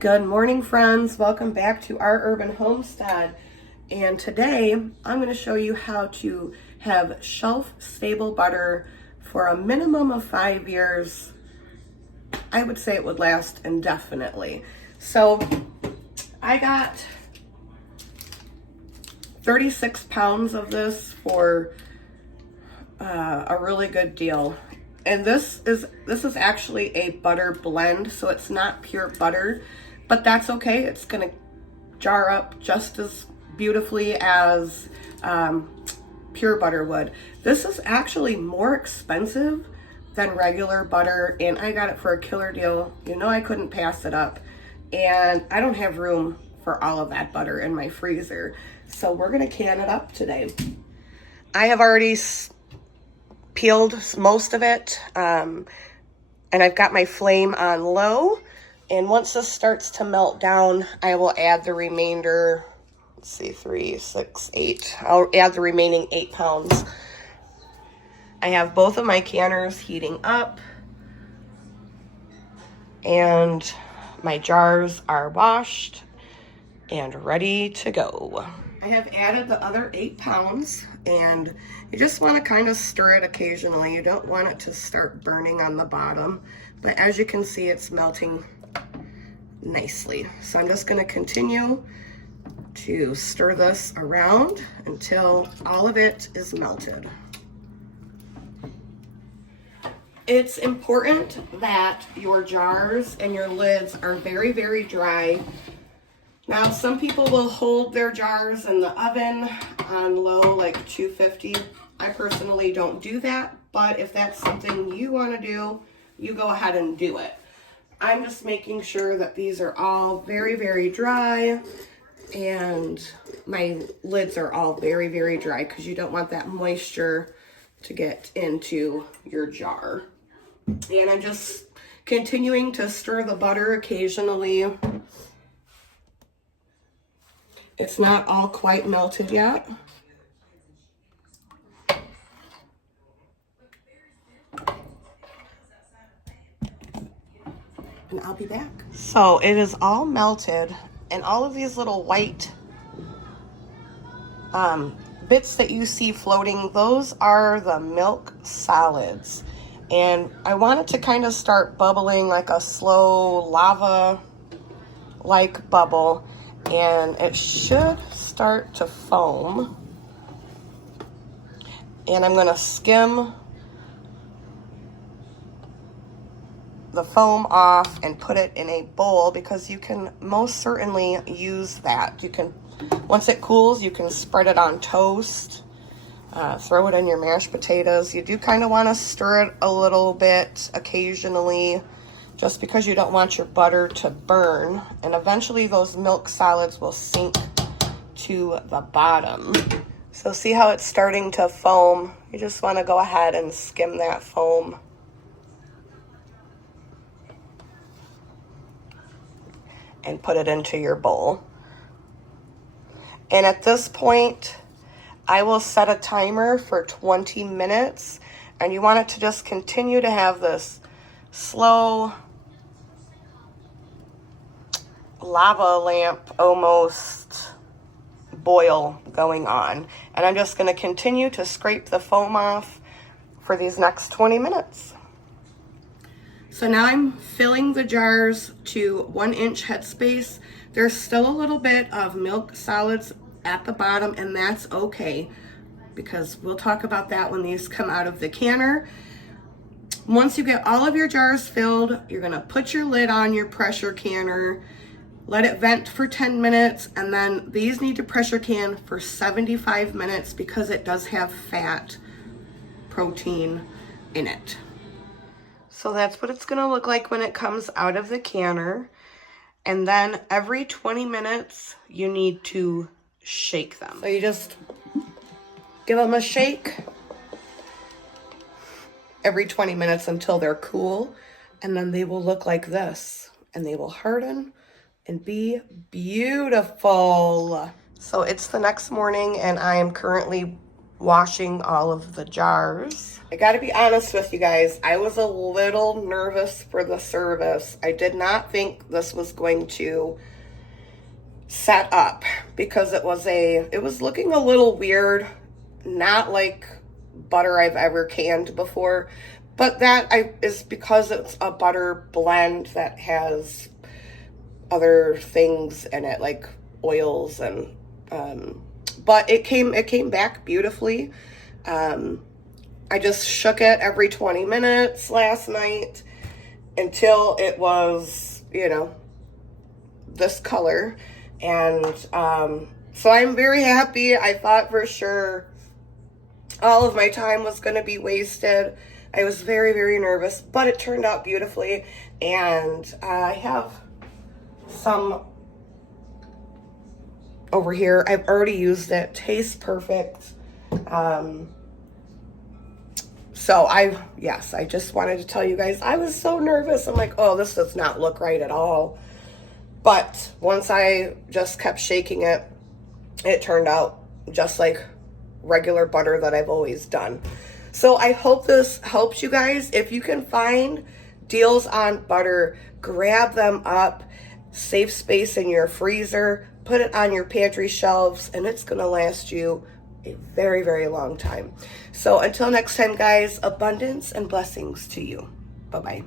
Good morning, friends. Welcome back to our urban homestead. And today I'm going to show you how to have shelf-stable butter for a minimum of 5 years. I would say it would last indefinitely. So I got 36 pounds of this for a really good deal. And this is actually a butter blend, so it's not pure butter, but that's okay. It's gonna jar up just as beautifully as pure butter would. This is actually more expensive than regular butter, and I got it for a killer deal. You know I couldn't pass it up, and I don't have room for all of that butter in my freezer, so we're gonna can it up today. I have already peeled most of it, and I've got my flame on low, and once this starts to melt down, I will add the remainder. Let's see, 3, 6, 8. I'll add the remaining 8 pounds. I have both of my canners heating up, and my jars are washed and ready to go. I have added the other 8 pounds, and you just want to kind of stir it occasionally. You don't want it to start burning on the bottom, but as you can see, it's melting nicely. So I'm just going to continue to stir this around until all of it is melted. It's important that your jars and your lids are very, very dry. Now, some people will hold their jars in the oven on low, like 250. I personally don't do that, but if that's something you want to do, you go ahead and do it. I'm just making sure that these are all very, very dry, and my lids are all very, very dry because you don't want that moisture to get into your jar. And I'm just continuing to stir the butter occasionally. It's not all quite melted yet. And I'll be back. So it is all melted, and all of these little white bits that you see floating, those are the milk solids. And I want it to kind of start bubbling like a slow lava-like bubble, and it should start to foam. And I'm going to skim the foam off and put it in a bowl, because you can most certainly use that. You can, once it cools, you can spread it on toast, throw it in your mashed potatoes. You do kind of want to stir it a little bit occasionally, just because you don't want your butter to burn, and eventually those milk solids will sink to the bottom. So see how it's starting to foam? You just want to go ahead and skim that foam. And put it into your bowl. And at this point, I will set a timer for 20 minutes, and you want it to just continue to have this slow lava lamp almost boil going on. And I'm just going to continue to scrape the foam off for these next 20 minutes. So now I'm filling the jars to 1-inch headspace. There's still a little bit of milk solids at the bottom, and that's okay, because we'll talk about that when these come out of the canner. Once you get all of your jars filled, you're gonna put your lid on your pressure canner, let it vent for 10 minutes, and then these need to pressure can for 75 minutes because it does have fat protein in it. So that's what it's gonna look like when it comes out of the canner. And then every 20 minutes, you need to shake them. So you just give them a shake every 20 minutes until they're cool, and then they will look like this, and they will harden and be beautiful. So it's the next morning, and I am currently washing all of the jars. I gotta be honest with you guys, I was a little nervous for the service. I did not think this was going to set up because it was looking a little weird, not like butter I've ever canned before, but that is because it's a butter blend that has other things in it like oils and but it came back beautifully. I just shook it every 20 minutes last night until it was, you know, this color. And so I'm very happy. I thought for sure all of my time was going to be wasted. I was very, very nervous, but it turned out beautifully. And I have some over here. I've already used it. Tastes perfect. So I just wanted to tell you guys, I was so nervous. I'm like, oh, this does not look right at all. But once I just kept shaking it, it turned out just like regular butter that I've always done. So I hope this helps you guys. If you can find deals on butter, grab them up, save space in your freezer, put it on your pantry shelves, and it's gonna last you a very, very long time. So until next time, guys, abundance and blessings to you. Bye-bye.